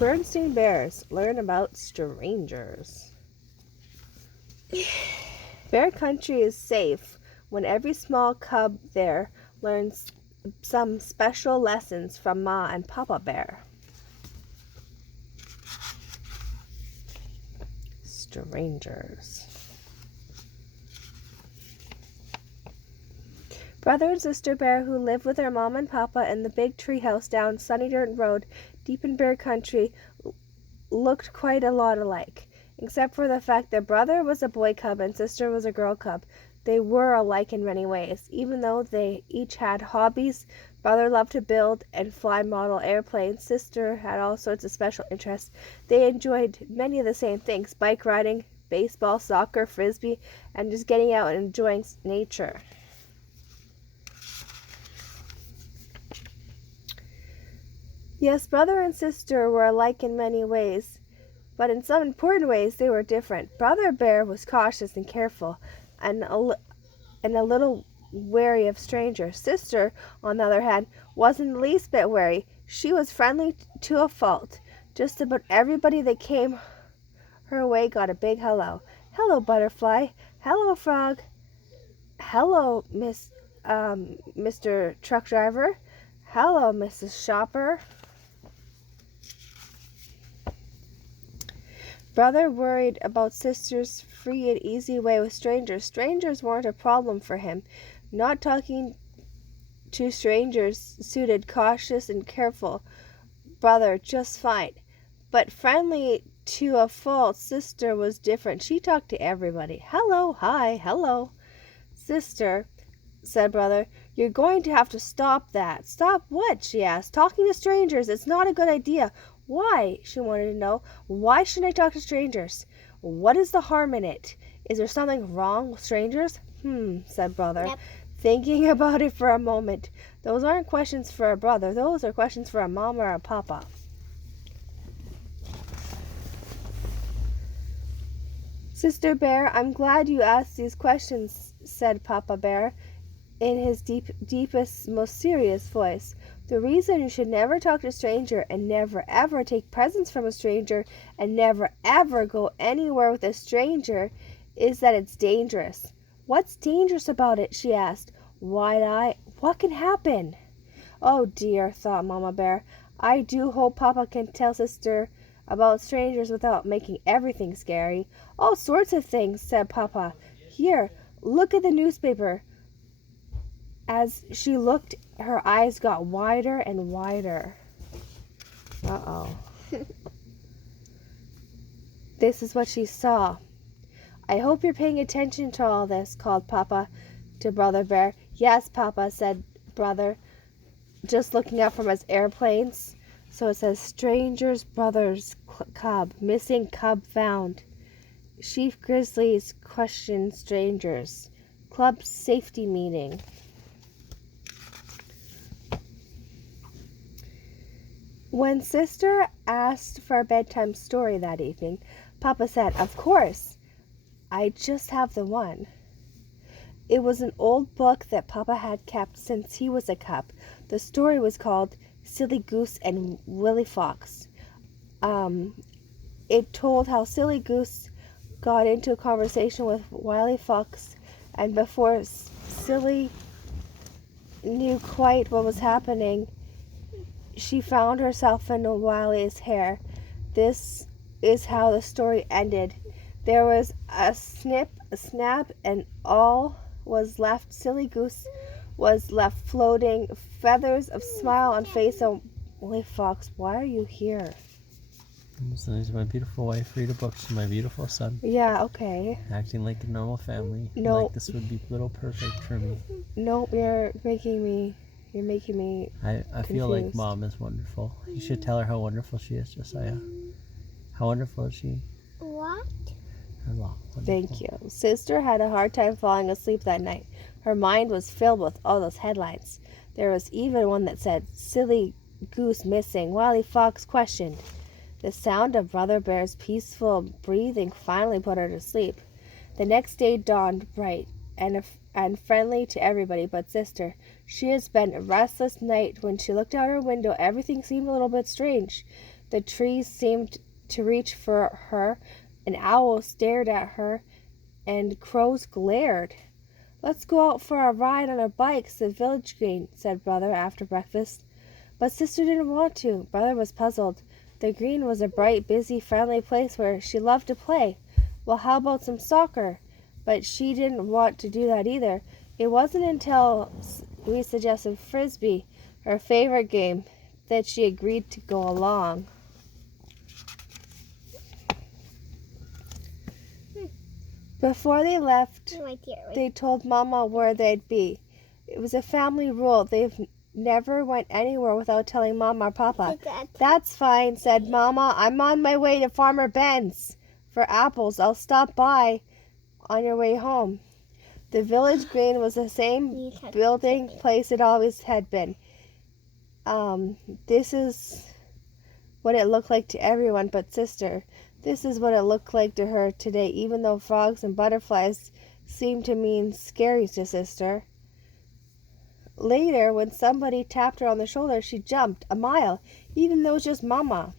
Berenstain Bears learn about strangers. Bear country is safe when every small cub there learns some special lessons from Ma and Papa Bear. Strangers. Brother and sister bear who live with their mom and papa in the big tree house down Sunny Dirt Road deep in bear country looked quite a lot alike, except for the fact that brother was a boy cub and sister was a girl cub. They were alike in many ways, even though they each had hobbies. Brother loved to build and fly model airplanes. Sister had all sorts of special interests. They enjoyed many of the same things: bike riding, baseball, soccer, frisbee, and just getting out and enjoying nature. Yes, brother and sister were alike in many ways, but in some important ways they were different. Brother Bear was cautious and careful, and a little wary of strangers. Sister, on the other hand, wasn't the least bit wary. She was friendly to a fault. Just about everybody that came her way got a big hello. Hello, butterfly. Hello, frog. Hello, Mr. Truck Driver. Hello, Mrs. Shopper. Brother worried about sister's free and easy way with strangers. Strangers weren't a problem for him. Not talking to strangers suited cautious and careful brother just fine. But friendly to a fault, sister was different. She talked to everybody. Hello, hi, hello. Sister, said brother, you're going to have to stop that. Stop what? She asked. Talking to strangers. It's not a good idea. Why? She wanted to know. Why should I talk to strangers? What is the harm in it? Is there something wrong with strangers? Said brother, Yep. thinking about it for a moment. Those aren't questions for a brother. Those are questions for a mom or a papa. Sister Bear, I'm glad you asked these questions, said Papa Bear in his deepest, most serious voice. The reason you should never talk to a stranger and never ever take presents from a stranger and never ever go anywhere with a stranger is that it's dangerous. What's dangerous about it? She asked, wide-eyed. What can happen? Oh dear, thought Mama Bear. I do hope Papa can tell Sister about strangers without making everything scary. All sorts of things, said Papa. Here, look at the newspaper. As she looked, her eyes got wider and wider. Uh-oh. This is what she saw. I hope you're paying attention to all this, called Papa to Brother Bear. Yes, Papa, said Brother, just looking up from his airplanes. So it says, Strangers, Brothers, Cub, Missing Cub Found. Chief Grizzlies question strangers. Club safety meeting. When Sister asked for a bedtime story that evening, Papa said, Of course, I just have the one. It was an old book that Papa had kept since he was a cub. The story was called Silly Goose and Willie Fox. It told how Silly Goose got into a conversation with Wiley Fox, and before Silly knew quite what was happening, she found herself in Wiley's hair. This is how the story ended. There was a snip, a snap, and all was left. Silly Goose was left floating, feathers of smile on face of Willie Fox. Why are you here? I'm listening to my beautiful wife read a book to my beautiful son. Yeah, okay. Acting like a normal family. No. Like this would be a little perfect for me. Nope, you're making me I feel like confused. Mom is wonderful. You should tell her how wonderful she is, Josiah. How wonderful is she? What? Wonderful. Thank you. Sister had a hard time falling asleep that night. Her mind was filled with all those headlines. There was even one that said, Silly Goose missing, Wiley Fox questioned. The sound of Brother Bear's peaceful breathing finally put her to sleep. The next day dawned bright and friendly to everybody but Sister. She had spent a restless night. When she looked out her window, everything seemed a little bit strange. The trees seemed to reach for her, an owl stared at her, and crows glared. "Let's go out for a ride on our bikes to the village green," said Brother after breakfast. But Sister didn't want to. Brother was puzzled. The green was a bright, busy, friendly place where she loved to play. Well, how about some soccer? But she didn't want to do that either. It wasn't until we suggested Frisbee, her favorite game, that she agreed to go along. Before they left, they told Mama where they'd be. It was a family rule. They've never went anywhere without telling Mama or Papa. "That's fine," said Mama. "I'm on my way to Farmer Ben's for apples. I'll stop by on your way home." The village green was the same building place it always had been. This is what it looked like to everyone but Sister. This is what it looked like to her today, even though frogs and butterflies seemed to mean scary to Sister. Later, when somebody tapped her on the shoulder, she jumped a mile, even though it was just Mama.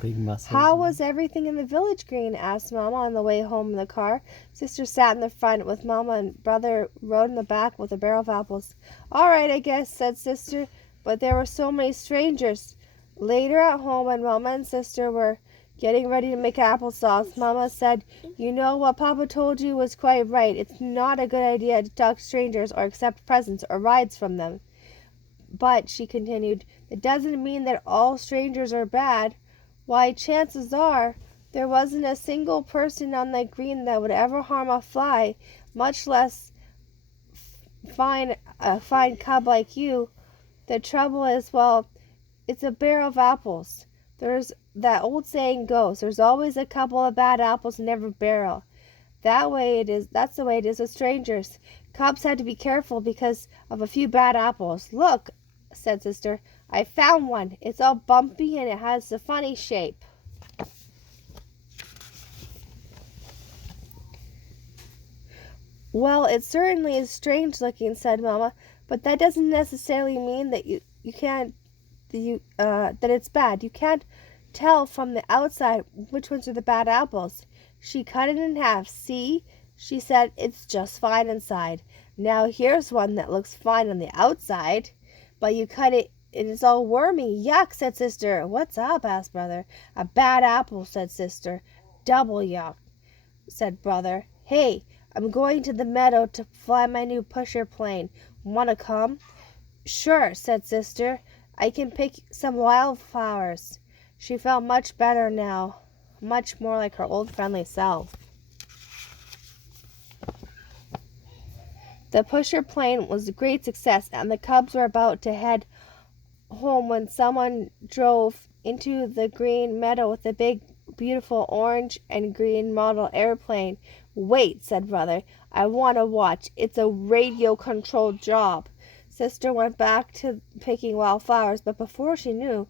Big muscles. "How was everything in the village green?" asked Mama on the way home in the car. Sister sat in the front with Mama, and Brother rode in the back with a barrel of apples. "All right, I guess," said Sister, "but there were so many strangers." Later at home, when Mama and Sister were getting ready to make applesauce, Mama said, "You know what Papa told you was quite right. It's not a good idea to talk to strangers or accept presents or rides from them. But," she continued, "it doesn't mean that all strangers are bad. Why, chances are there wasn't a single person on that green that would ever harm a fly, much less a fine cub like you. The trouble is, well, it's a barrel of apples. There's that old saying goes, there's always a couple of bad apples in every barrel. That's the way it is with strangers. Cubs had to be careful because of a few bad apples. Look," said Sister, "I found one. It's all bumpy and it has a funny shape." "Well, it certainly is strange looking," said Mama, "but that doesn't necessarily mean that that it's bad. You can't tell from the outside which ones are the bad apples." She cut it in half. "See," she said, "it's just fine inside. Now here's one that looks fine on the outside, but you cut it and it's all wormy." "Yuck," said Sister. "What's up?" asked Brother. "A bad apple," said Sister. "Double yuck," said Brother. "Hey, I'm going to the meadow to fly my new pusher plane. Wanna come?" "Sure," said Sister. "I can pick some wildflowers." She felt much better now, much more like her old friendly self. The pusher plane was a great success, and the cubs were about to head home when someone drove into the green meadow with a big, beautiful orange and green model airplane. "Wait," said Brother. "I want to watch. It's a radio-controlled job." Sister went back to picking wildflowers, but before she knew,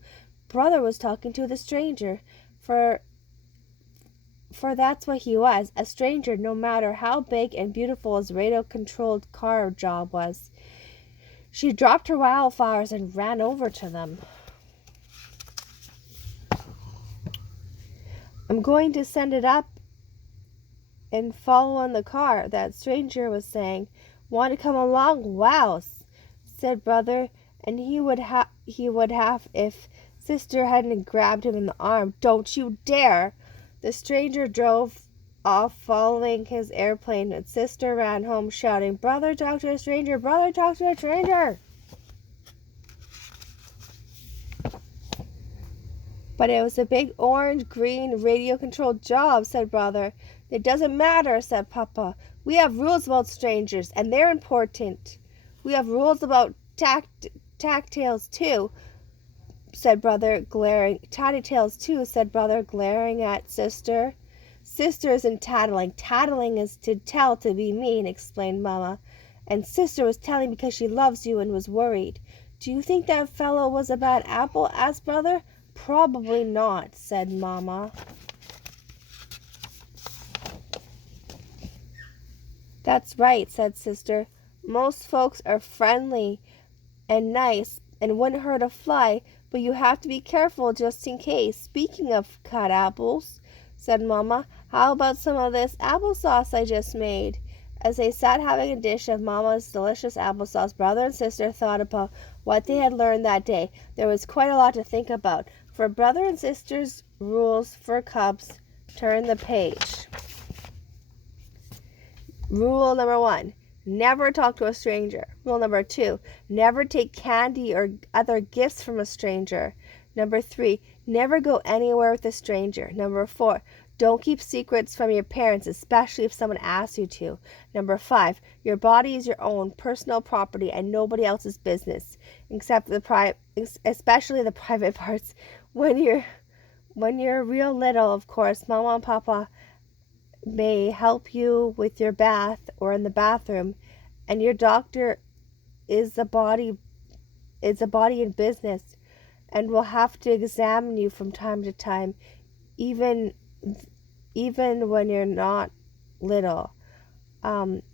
Brother was talking to the stranger, for that's what he was, a stranger, no matter how big and beautiful his radio-controlled car job was. She dropped her wildflowers and ran over to them. "I'm going to send it up and follow in the car," that stranger was saying. "Want to come along?" "Wow," said Brother, and he would have if Sister hadn't grabbed him in the arm. "Don't you dare!" The stranger drove off following his airplane, and Sister ran home shouting, "Brother, talk to a stranger! Brother, talk to a stranger!" "But it was a big orange-green radio-controlled job," said Brother. "It doesn't matter," said Papa. "We have rules about strangers, and they're important." "We have rules about tattletales too," said Brother, glaring. "Tattletales too," said Brother, glaring at Sister. "Sister isn't tattling. Tattling is to tell to be mean," explained Mama. "And Sister was telling because she loves you and was worried." "Do you think that fellow was a bad apple?" asked Brother. "Probably not," said Mama. "That's right," said Sister. "Most folks are friendly and nice, and wouldn't hurt a fly, but you have to be careful just in case. Speaking of cut apples, said Mama, how about some of this applesauce I just made? As they sat having a dish of Mama's delicious applesauce, brother and sister thought about what they had learned that day. There was quite a lot to think about. For brother and sister's rules for cubs, turn the page. Rule number 1. Never talk to a stranger. Rule number 2. Never take candy or other gifts from a stranger. Number 3. Never go anywhere with a stranger. Number 4. Don't keep secrets from your parents, especially if someone asks you to. Number 5. Your body is your own personal property and nobody else's business, except especially the private parts. When you're real little, of course, Mama and Papa may help you with your bath or in the bathroom, and your doctor is a body in business and will have to examine you from time to time, even when you're not little.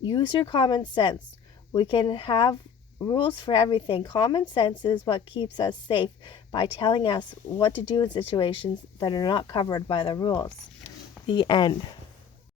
Use your common sense. We can have rules for everything. Common sense is what keeps us safe by telling us what to do in situations that are not covered by the rules. The end.